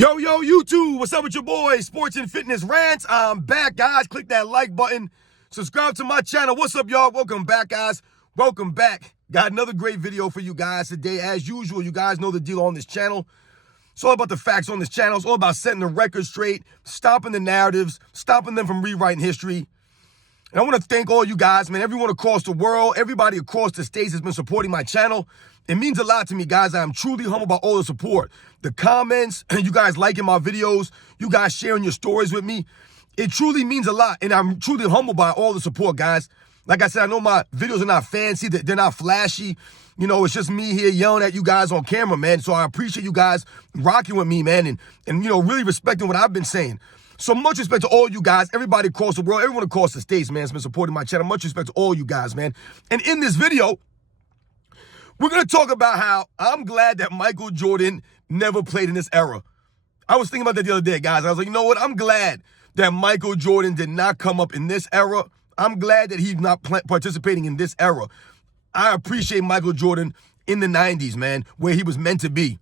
Yo, YouTube, what's up with your boy, Sports and Fitness Rants? I'm back, guys. Click that like button. Subscribe to my channel. What's up, y'all? Welcome back, guys. Welcome back. Got another great video for you guys today. As usual, you guys know the deal on this channel. It's all about the facts on this channel. It's all about setting the record straight, stopping the narratives, stopping them from rewriting history. And I want to thank all you guys, man, everyone across the world, everybody across the states has been supporting my channel. It means a lot to me, guys. I am truly humbled by all the support. The comments, you guys liking my videos, you guys sharing your stories with me. It truly means a lot, and I'm truly humbled by all the support, guys. Like I said, I know my videos are not fancy, they're not flashy. You know, it's just me here yelling at you guys on camera, man. So I appreciate you guys rocking with me, man, and you know, really respecting what I've been saying. So much respect to all you guys, everybody across the world, everyone across the states, man, has been supporting my channel. Much respect to all you guys, man. And in this video, we're going to talk about how I'm glad that Michael Jordan never played in this era. I was thinking about that the other day, guys. I was like, you know what? I'm glad that Michael Jordan did not come up in this era. I'm glad that he's not participating in this era. I appreciate Michael Jordan in the 90s, man, where he was meant to be.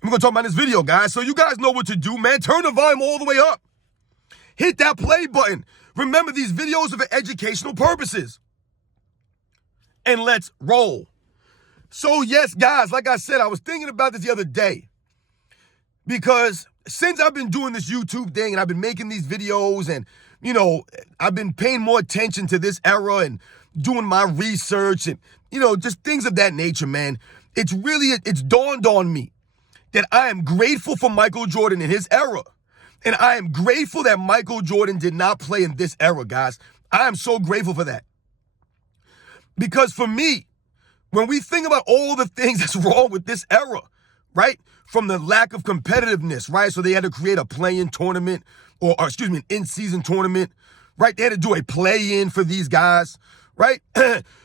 And we're going to talk about this video, guys. So you guys know what to do, man. Turn the volume all the way up. Hit that play button. Remember, these videos are for educational purposes. And let's roll. So yes, guys, like I said, I was thinking about this the other day because since I've been doing this YouTube thing and I've been making these videos and, you know, I've been paying more attention to this era and doing my research and, you know, just things of that nature, man. It's dawned on me that I am grateful for Michael Jordan in his era. And I am grateful that Michael Jordan did not play in this era, guys. I am so grateful for that. Because for me, when we think about all the things that's wrong with this era, right? From the lack of competitiveness, right? So they had to create a play-in tournament or excuse me, an in-season tournament, right? They had to do a play-in for these guys, right?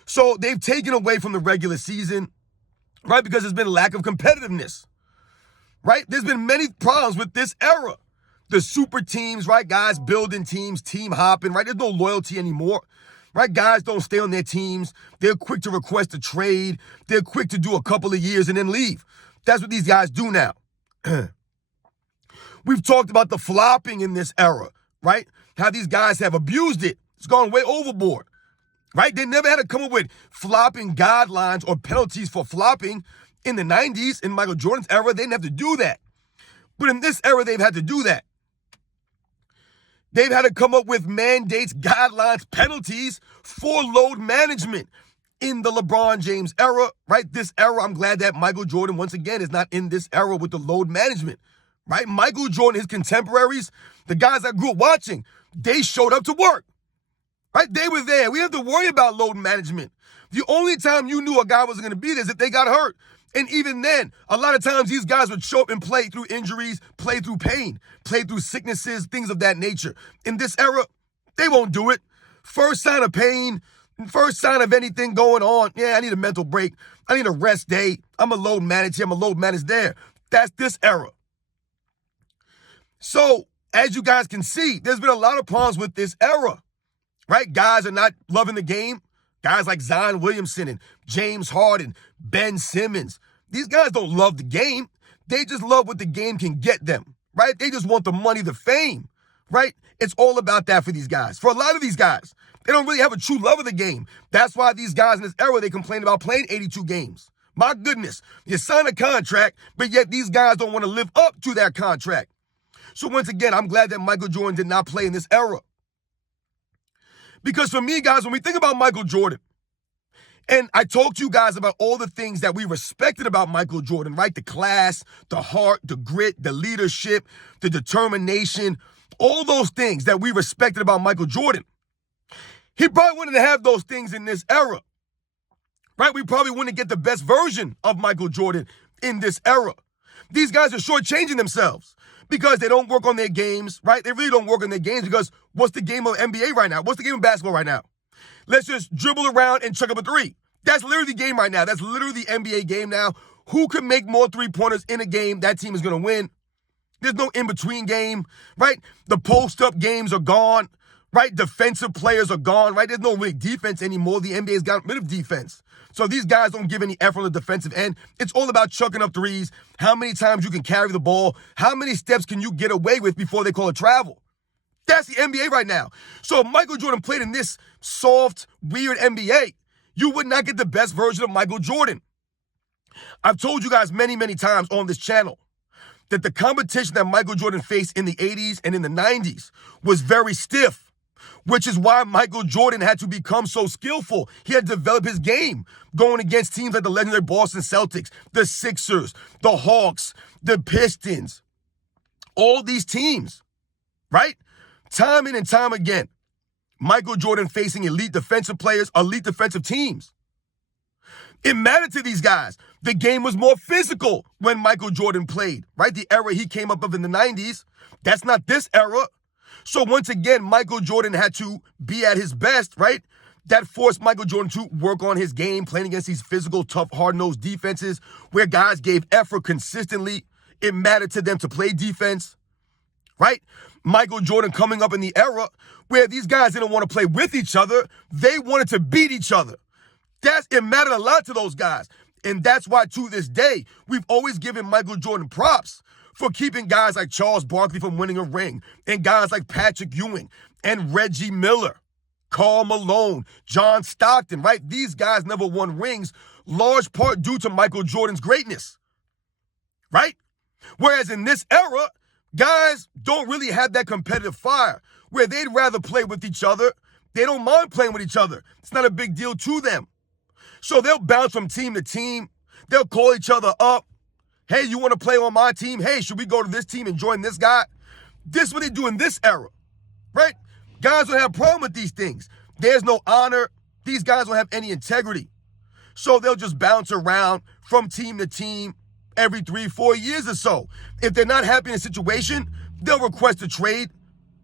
So they've taken away from the regular season, right? Because there's been a lack of competitiveness, right? There's been many problems with this era. The super teams, right? Guys building teams, team hopping, right? There's no loyalty anymore. Right? Guys don't stay on their teams. They're quick to request a trade. They're quick to do a couple of years and then leave. That's what these guys do now. We've talked about the flopping in this era, right? How these guys have abused it. It's gone way overboard, right? They never had to come up with flopping guidelines or penalties for flopping in the 90s. In Michael Jordan's era, they didn't have to do that. But in this era, they've had to do that. They've had to come up with mandates, guidelines, penalties for load management in the LeBron James era, right? This era, I'm glad that Michael Jordan, once again, is not in this era with the load management, right? Michael Jordan, his contemporaries, the guys I grew up watching, they showed up to work, right? They were there. We didn't have to worry about load management. The only time you knew a guy wasn't going to be there is if they got hurt. And even then, a lot of times these guys would show up and play through injuries, play through pain, play through sicknesses, things of that nature. In this era, they won't do it. First sign of pain, first sign of anything going on, yeah, I need a mental break. I need a rest day. I'm a load manager. I'm a load manager there. That's this era. So, as you guys can see, there's been a lot of problems with this era, right? Guys are not loving the game. Guys like Zion Williamson and James Harden, Ben Simmons. These guys don't love the game. They just love what the game can get them, right? They just want the money, the fame, right? It's all about that for these guys. For a lot of these guys, they don't really have a true love of the game. That's why these guys in this era, they complain about playing 82 games. My goodness, you sign a contract, but yet these guys don't want to live up to that contract. So once again, I'm glad that Michael Jordan did not play in this era. Because for me, guys, when we think about Michael Jordan, and I talked to you guys about all the things that we respected about Michael Jordan, right? The class, the heart, the grit, the leadership, the determination, all those things that we respected about Michael Jordan. He probably wouldn't have those things in this era, right? We probably wouldn't get the best version of Michael Jordan in this era. These guys are shortchanging themselves because they don't work on their games, right? They really don't work on their games because what's the game of NBA right now? What's the game of basketball right now? Let's just dribble around and chuck up a three. That's literally the game right now. That's literally the NBA game now. Who can make more three-pointers in a game? That team is going to win. There's no in-between game, right? The post-up games are gone, right? Defensive players are gone, right? There's no really defense anymore. The NBA's got rid of defense. So these guys don't give any effort on the defensive end. It's all about chucking up threes, how many times you can carry the ball, how many steps can you get away with before they call it travel. That's the NBA right now. So if Michael Jordan played in this soft, weird NBA, you would not get the best version of Michael Jordan. I've told you guys many, many times on this channel that the competition that Michael Jordan faced in the 80s and in the 90s was very stiff, which is why Michael Jordan had to become so skillful. He had to develop his game going against teams like the legendary Boston Celtics, the Sixers, the Hawks, the Pistons, all these teams, right? Time in and time again, Michael Jordan facing elite defensive players, elite defensive teams. It mattered to these guys. The game was more physical when Michael Jordan played, right? The era he came up of in the 90s, that's not this era. So once again, Michael Jordan had to be at his best, right? That forced Michael Jordan to work on his game, playing against these physical, tough, hard-nosed defenses where guys gave effort consistently. It mattered to them to play defense, right? Michael Jordan coming up in the era where these guys didn't want to play with each other. They wanted to beat each other. It mattered a lot to those guys. And that's why to this day, we've always given Michael Jordan props for keeping guys like Charles Barkley from winning a ring, and guys like Patrick Ewing and Reggie Miller, Karl Malone, John Stockton, right? These guys never won rings, large part due to Michael Jordan's greatness, right? Whereas in this era, guys don't really have that competitive fire where they'd rather play with each other. They don't mind playing with each other. It's not a big deal to them. So they'll bounce from team to team. They'll call each other up. Hey, you want to play on my team? Hey, should we go to this team and join this guy? This is what they do in this era, right? Guys don't have a problem with these things. There's no honor. These guys don't have any integrity. So they'll just bounce around from team to team every 3-4 years or so. If they're not happy in a situation, they'll request a trade.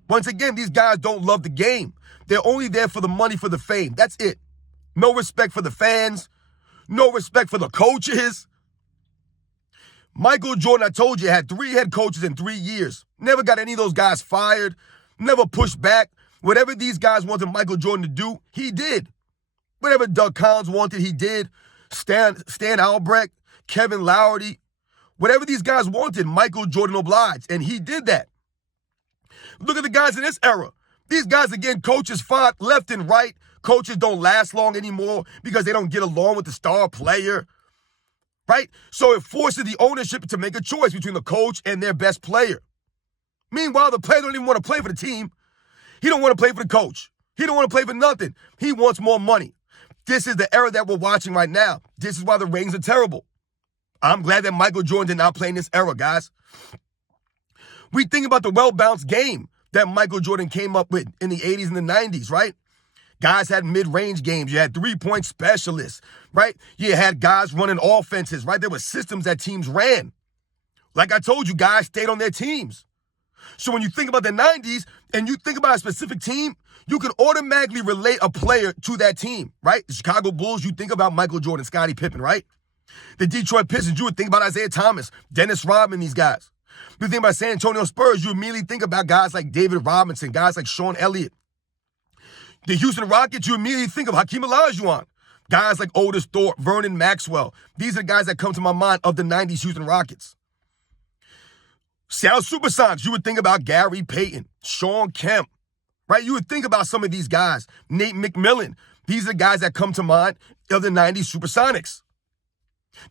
Once again, these guys don't love the game. They're only there for the money, for the fame. That's it. No respect for the fans. No respect for the coaches. Michael Jordan, I told you, had 3 head coaches in 3 years. Never got any of those guys fired. Never pushed back. Whatever these guys wanted Michael Jordan to do, he did. Whatever Doug Collins wanted, he did. Stan Albrecht, Kevin Loughery, whatever these guys wanted, Michael Jordan obliged, and he did that. Look at the guys in this era. These guys, again, coaches fought left and right. Coaches don't last long anymore because they don't get along with the star player, right? So it forces the ownership to make a choice between the coach and their best player. Meanwhile, the player don't even want to play for the team. He don't want to play for the coach. He don't want to play for nothing. He wants more money. This is the era that we're watching right now. This is why the ratings are terrible. I'm glad that Michael Jordan did not play in this era, guys. We think about the well-balanced game that Michael Jordan came up with in the 80s and the 90s, right? Guys had mid-range games. You had three-point specialists, right? You had guys running offenses, right? There were systems that teams ran. Like I told you, guys stayed on their teams. So when you think about the 90s and you think about a specific team, you can automatically relate a player to that team, right? The Chicago Bulls, you think about Michael Jordan, Scottie Pippen, right? The Detroit Pistons, you would think about Isaiah Thomas, Dennis Rodman, these guys. You think about San Antonio Spurs, you immediately think about guys like David Robinson, guys like Sean Elliott. The Houston Rockets, you immediately think of Hakeem Olajuwon. Guys like Otis Thorpe, Vernon Maxwell. These are the guys that come to my mind of the 90s Houston Rockets. Seattle Supersonics, you would think about Gary Payton, Shawn Kemp, right? You would think about some of these guys. Nate McMillan. These are the guys that come to mind of the 90s Supersonics.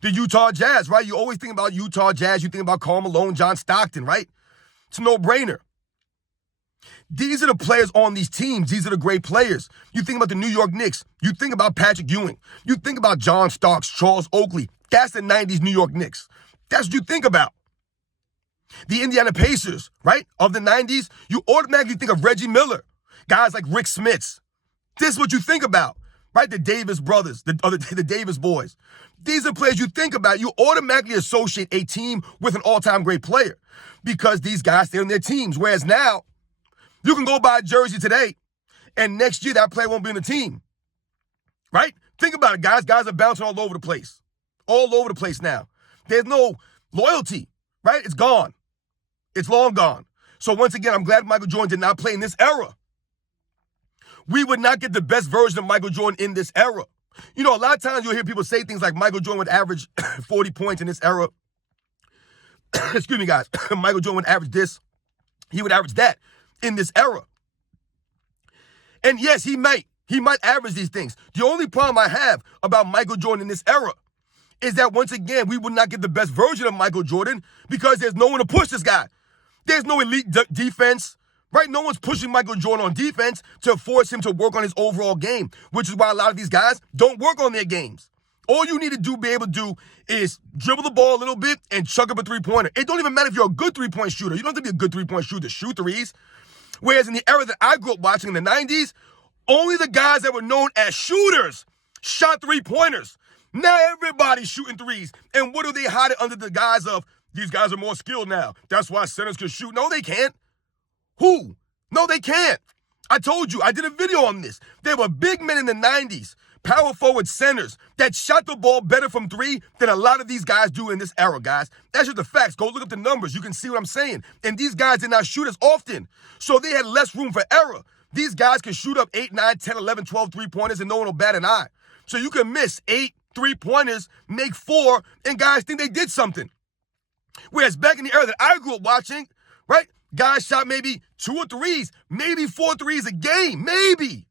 The Utah Jazz, right? You always think about Utah Jazz. You think about Karl Malone, John Stockton, right? It's a no-brainer. These are the players on these teams. These are the great players. You think about the New York Knicks. You think about Patrick Ewing. You think about John Starks, Charles Oakley. That's the 90s New York Knicks. That's what you think about. The Indiana Pacers, right, of the 90s, you automatically think of Reggie Miller. Guys like Rick Smits. This is what you think about, right? The Davis brothers, the Davis boys. These are players you think about. You automatically associate a team with an all-time great player because these guys stay on their teams. Whereas now, you can go buy a jersey today, and next year that player won't be on the team, right? Think about it, guys. Guys are bouncing all over the place. All over the place now. There's no loyalty, right? It's gone. It's long gone. So once again, I'm glad Michael Jordan did not play in this era. We would not get the best version of Michael Jordan in this era. You know, a lot of times you'll hear people say things like Michael Jordan would average 40 points in this era. Excuse me, guys. Michael Jordan would average this. He would average that in this era. And yes, he might average these things. The only problem I have about Michael Jordan in this era is that, once again, we would not get the best version of Michael Jordan because there's no one to push this guy. There's no elite defense, right? No one's pushing Michael Jordan on defense to force him to work on his overall game, which is why a lot of these guys don't work on their games. All you need to be able to do is dribble the ball a little bit and chuck up a three-pointer. It don't even matter if you're a good three-point shooter. You don't have to be a good three-point shooter to shoot threes. Whereas in the era that I grew up watching in the 90s, only the guys that were known as shooters shot three-pointers. Now everybody's shooting threes. And what do they hide it under the guise of, these guys are more skilled now, that's why centers can shoot? No, they can't. Who? No, they can't. I told you, I did a video on this. There were big men in the 90s, power forward centers, that shot the ball better from three than a lot of these guys do in this era, guys. That's just the facts. Go look up the numbers. You can see what I'm saying. And these guys did not shoot as often, so they had less room for error. These guys can shoot up 8, 9, 10, 11, 12 three-pointers and no one will bat an eye. So you can miss 8 three-pointers, make 4, and guys think they did something. Whereas back in the era that I grew up watching, right, guys shot maybe 2 or 3s, maybe 4 threes a game, maybe.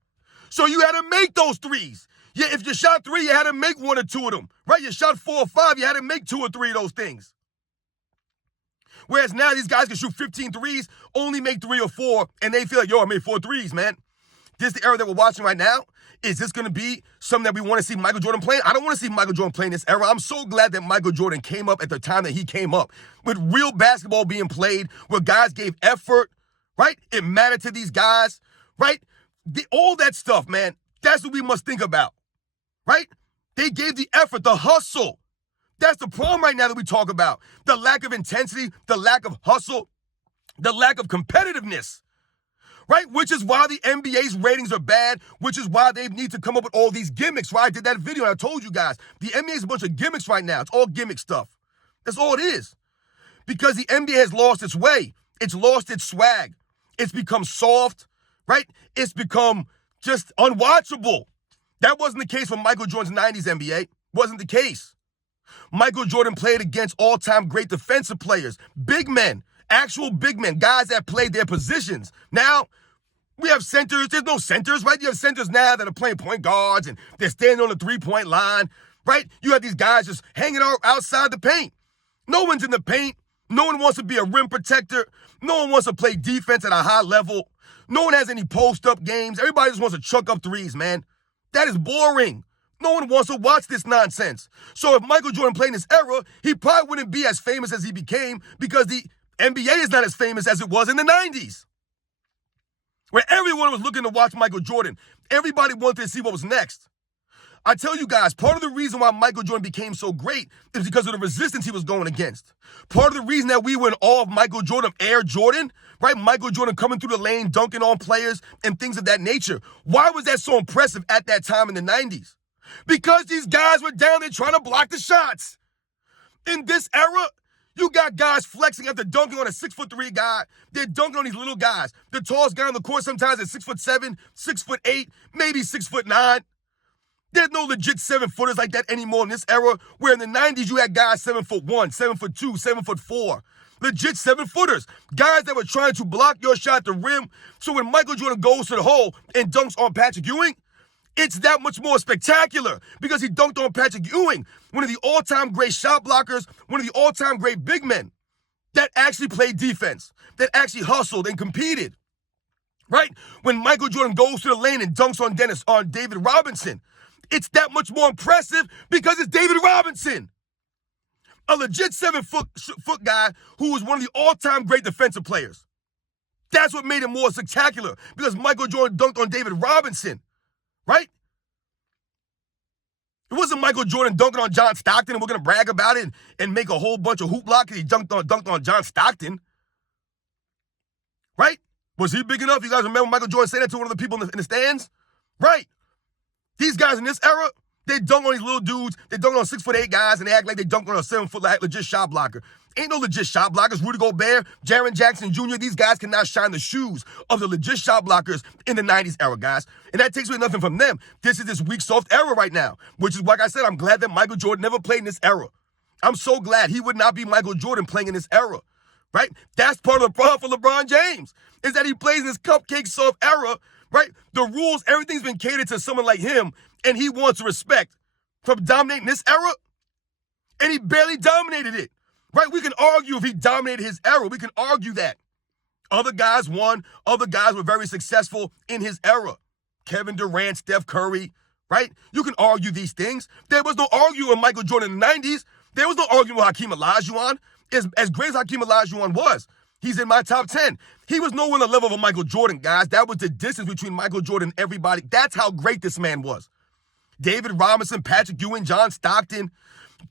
So you had to make those threes. Yeah, if you shot 3, you had to make 1 or 2 of them, right? You shot 4 or 5, you had to make 2 or 3 of those things. Whereas now these guys can shoot 15 threes, only make 3 or 4, and they feel like, yo, I made 4 threes, man. This is the era that we're watching right now. Is this going to be something that we want to see Michael Jordan playing? I don't want to see Michael Jordan playing this era. I'm so glad that Michael Jordan came up at the time that he came up, with real basketball being played, where guys gave effort, right? It mattered to these guys, right? All that stuff, man, that's what we must think about, right? They gave the effort, the hustle. That's the problem right now that we talk about. The lack of intensity, the lack of hustle, the lack of competitiveness. Right? Which is why the NBA's ratings are bad, which is why they need to come up with all these gimmicks, right? I did that video and I told you guys, the NBA is a bunch of gimmicks right now. It's all gimmick stuff. That's all it is. Because the NBA has lost its way. It's lost its swag. It's become soft, right? It's become just unwatchable. That wasn't the case for Michael Jordan's 90s NBA. Wasn't the case. Michael Jordan played against all-time great defensive players, big men, actual big men, guys that played their positions. Now, we have centers. There's no centers, right? You have centers now that are playing point guards and they're standing on the three-point line, right? You have these guys just hanging out outside the paint. No one's in the paint. No one wants to be a rim protector. No one wants to play defense at a high level. No one has any post-up games. Everybody just wants to chuck up threes, man. That is boring. No one wants to watch this nonsense. So if Michael Jordan played in this era, he probably wouldn't be as famous as he became because the NBA is not as famous as it was in the 90s, where everyone was looking to watch Michael Jordan. Everybody wanted to see what was next. I tell you guys, part of the reason why Michael Jordan became so great is because of the resistance he was going against. Part of the reason that we were in awe of Michael Jordan, Air Jordan, right? Michael Jordan coming through the lane, dunking on players and things of that nature. Why was that so impressive at that time in the 90s? Because these guys were down there trying to block the shots. In this era, you got guys flexing after dunking on a 6'3" guy. They're dunking on these little guys. The tallest guy on the court sometimes is 6'7", 6'8", maybe 6'9". There's no legit 7-footers like that anymore in this era, where in the 90s you had guys 7'1", 7'2", 7'4". Legit 7-footers. Guys that were trying to block your shot at the rim. So when Michael Jordan goes to the hole and dunks on Patrick Ewing, it's that much more spectacular because he dunked on Patrick Ewing, one of the all-time great shot blockers, one of the all-time great big men that actually played defense, that actually hustled and competed, right? When Michael Jordan goes to the lane and dunks on David Robinson, it's that much more impressive because it's David Robinson, a legit 7-foot guy who was one of the all-time great defensive players. That's what made it more spectacular because Michael Jordan dunked on David Robinson. Right? It wasn't Michael Jordan dunking on John Stockton and we're going to brag about it and make a whole bunch of hoopla because he dunked on John Stockton. Right? Was he big enough? You guys remember Michael Jordan saying that to one of the people in the stands? Right. These guys in this era, they dunk on these little dudes. They dunk on 6'8" guys and they act like they dunk on a 7-foot legit shot blocker. Ain't no legit shot blockers. Rudy Gobert, Jaren Jackson Jr., these guys cannot shine the shoes of the legit shot blockers in the 90s era, guys. And that takes away nothing from them. This is this weak, soft era right now, which is, like I said, I'm glad that Michael Jordan never played in this era. I'm so glad he would not be Michael Jordan playing in this era, right? That's part of the problem for LeBron James, is that he plays in this cupcake soft era, right? The rules, everything's been catered to someone like him, and he wants respect from dominating this era, and he barely dominated it, right? We can argue if he dominated his era. We can argue that. Other guys won. Other guys were very successful in his era. Kevin Durant, Steph Curry, right? You can argue these things. There was no arguing with Michael Jordan in the 90s. There was no arguing with Hakeem Olajuwon. As great as Hakeem Olajuwon was, he's in my top 10. He was nowhere on the level of a Michael Jordan, guys. That was the distance between Michael Jordan and everybody. That's how great this man was. David Robinson, Patrick Ewing, John Stockton,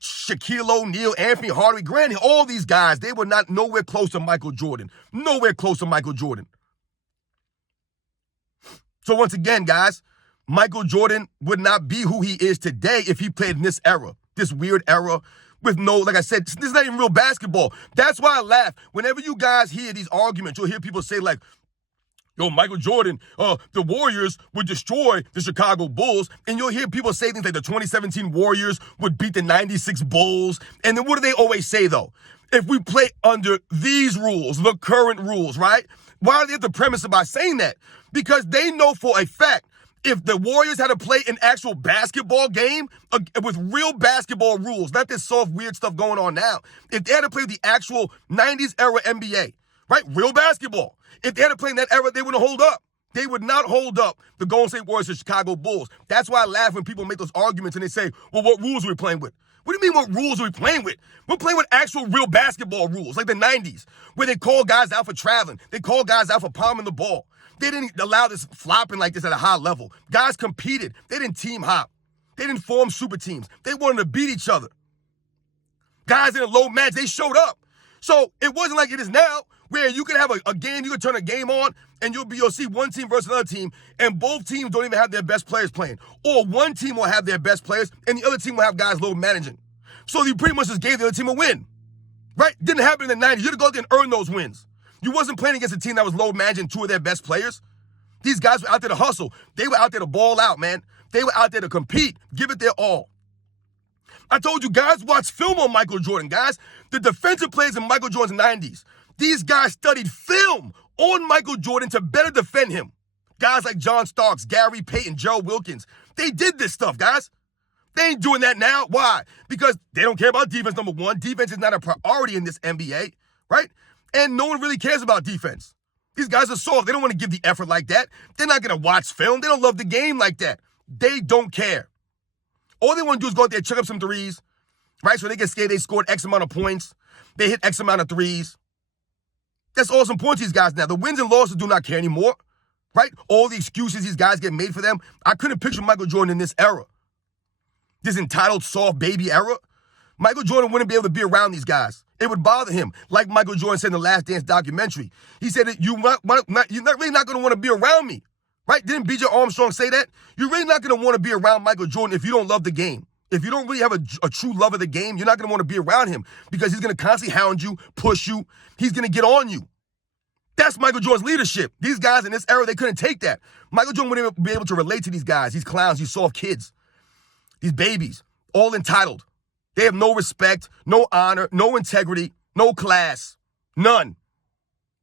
Shaquille O'Neal, Anthony Hardaway Grant, all these guys, they were not nowhere close to Michael Jordan. Nowhere close to Michael Jordan. So once again, guys, Michael Jordan would not be who he is today if he played in this era, this weird era with no, like I said, this is not even real basketball. That's why I laugh. Whenever you guys hear these arguments, you'll hear people say like, yo, Michael Jordan, the Warriors would destroy the Chicago Bulls. And you'll hear people say things like the 2017 Warriors would beat the 96 Bulls. And then what do they always say, though? If we play under these rules, the current rules, right? Why do they have to premise it by saying that? Because they know for a fact, if the Warriors had to play an actual basketball game with real basketball rules, not this soft, weird stuff going on now, if they had to play the actual 90s era NBA, right? Real basketball. If they had to play in that era, they wouldn't hold up. They would not hold up the Golden State Warriors or Chicago Bulls. That's why I laugh when people make those arguments and they say, well, what rules are we playing with? What do you mean what rules are we playing with? We're playing with actual real basketball rules, like the 90s, where they call guys out for traveling. They call guys out for palming the ball. They didn't allow this flopping like this at a high level. Guys competed. They didn't team hop. They didn't form super teams. They wanted to beat each other. Guys in a low match, they showed up. So it wasn't like it is now, where you can have a game, you can turn a game on, and you'll see one team versus another team, and both teams don't even have their best players playing. Or one team will have their best players, and the other team will have guys low managing. So you pretty much just gave the other team a win. Right? Didn't happen in the 90s. You had to go out there and earn those wins. You wasn't playing against a team that was low managing two of their best players. These guys were out there to hustle. They were out there to ball out, man. They were out there to compete, give it their all. I told you, guys watch film on Michael Jordan, guys. The defensive players in Michael Jordan's 90s, these guys studied film on Michael Jordan to better defend him. Guys like John Starks, Gary Payton, Gerald Wilkins, they did this stuff, guys. They ain't doing that now. Why? Because they don't care about defense, number one. Defense is not a priority in this NBA, right? And no one really cares about defense. These guys are soft. They don't want to give the effort like that. They're not going to watch film. They don't love the game like that. They don't care. All they want to do is go out there, chuck up some threes, right? So they get scared they scored X amount of points. They hit X amount of threes. That's all some points these guys now. The wins and losses do not care anymore, right? All the excuses these guys get made for them. I couldn't picture Michael Jordan in this era. This entitled, soft baby era. Michael Jordan wouldn't be able to be around these guys. It would bother him. Like Michael Jordan said in the Last Dance documentary. He said that you're really not going to want to be around me. Right? Didn't B.J. Armstrong say that? You're really not going to want to be around Michael Jordan if you don't love the game. If you don't really have a true love of the game, you're not going to want to be around him because he's going to constantly hound you, push you. He's going to get on you. That's Michael Jordan's leadership. These guys in this era, they couldn't take that. Michael Jordan wouldn't be able to relate to these guys, these clowns, these soft kids, these babies, all entitled. They have no respect, no honor, no integrity, no class, none.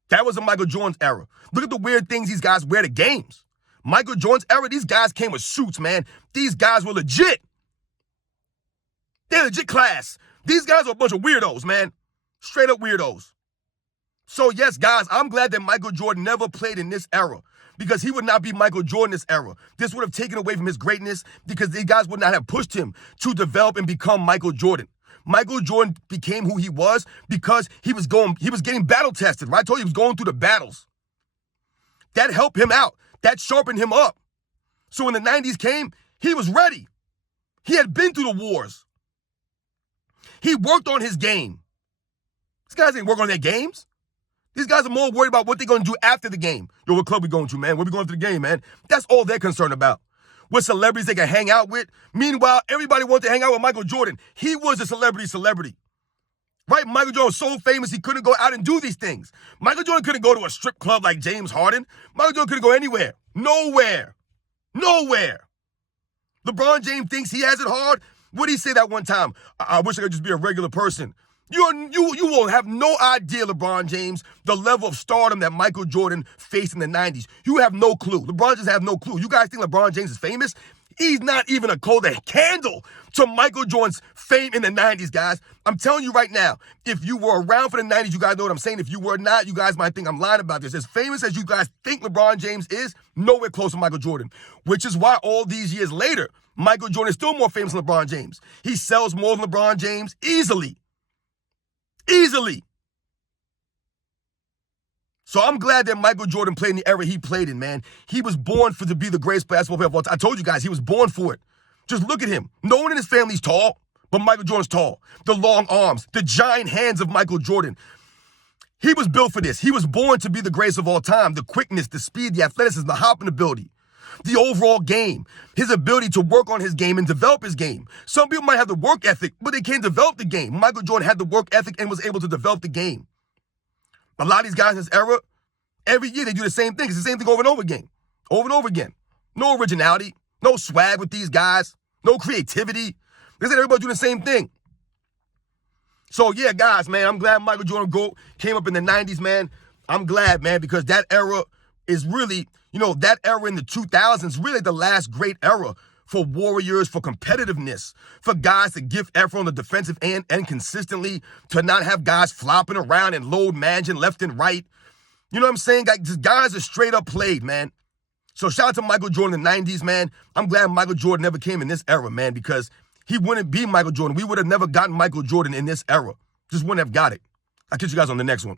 That was a Michael Jordan's era. Look at the weird things these guys wear to games. Michael Jordan's era, these guys came with suits, man. These guys were legit. They're legit class. These guys are a bunch of weirdos, man. Straight up weirdos. So yes, guys, I'm glad that Michael Jordan never played in this era because he would not be Michael Jordan this era. This would have taken away from his greatness because these guys would not have pushed him to develop and become Michael Jordan. Michael Jordan became who he was because he was getting battle tested, right? I told you he was going through the battles. That helped him out. That sharpened him up. So when the 90s came, he was ready. He had been through the wars. He worked on his game. These guys ain't working on their games. These guys are more worried about what they're going to do after the game. Yo, what club we going to, man? Where we going to the game, man? That's all they're concerned about. What celebrities they can hang out with. Meanwhile, everybody wanted to hang out with Michael Jordan. He was a celebrity. Right? Michael Jordan was so famous he couldn't go out and do these things. Michael Jordan couldn't go to a strip club like James Harden. Michael Jordan couldn't go anywhere. Nowhere. Nowhere. LeBron James thinks he has it hard. What did he say that one time? I wish I could just be a regular person. You will have no idea, LeBron James, the level of stardom that Michael Jordan faced in the 90s. You have no clue. LeBron just have no clue. You guys think LeBron James is famous? He's not even a cold candle to Michael Jordan's fame in the 90s, guys. I'm telling you right now, if you were around for the 90s, you guys know what I'm saying. If you were not, you guys might think I'm lying about this. As famous as you guys think LeBron James is, nowhere close to Michael Jordan, which is why all these years later, Michael Jordan is still more famous than LeBron James. He sells more than LeBron James easily. Easily. So I'm glad that Michael Jordan played in the era he played in, man. He was born to be the greatest basketball player of all time. I told you guys, he was born for it. Just look at him. No one in his family's tall, but Michael Jordan's tall. The long arms, the giant hands of Michael Jordan. He was built for this. He was born to be the greatest of all time. The quickness, the speed, the athleticism, the hopping ability, the overall game, his ability to work on his game and develop his game. Some people might have the work ethic, but they can't develop the game. Michael Jordan had the work ethic and was able to develop the game. A lot of these guys in this era, every year they do the same thing. It's the same thing over and over again. Over and over again. No originality, no swag with these guys, no creativity. They said everybody doing the same thing. So, yeah, guys, man, I'm glad Michael Jordan came up in the 90s, man. I'm glad, man, because that era is really, that era in the 2000s, really the last great era for warriors, for competitiveness, for guys to give effort on the defensive end and consistently, to not have guys flopping around and load managing left and right. You know what I'm saying? Guys are straight up played, man. So shout out to Michael Jordan in the 90s, man. I'm glad Michael Jordan never came in this era, man, because he wouldn't be Michael Jordan. We would have never gotten Michael Jordan in this era. Just wouldn't have got it. I'll catch you guys on the next one.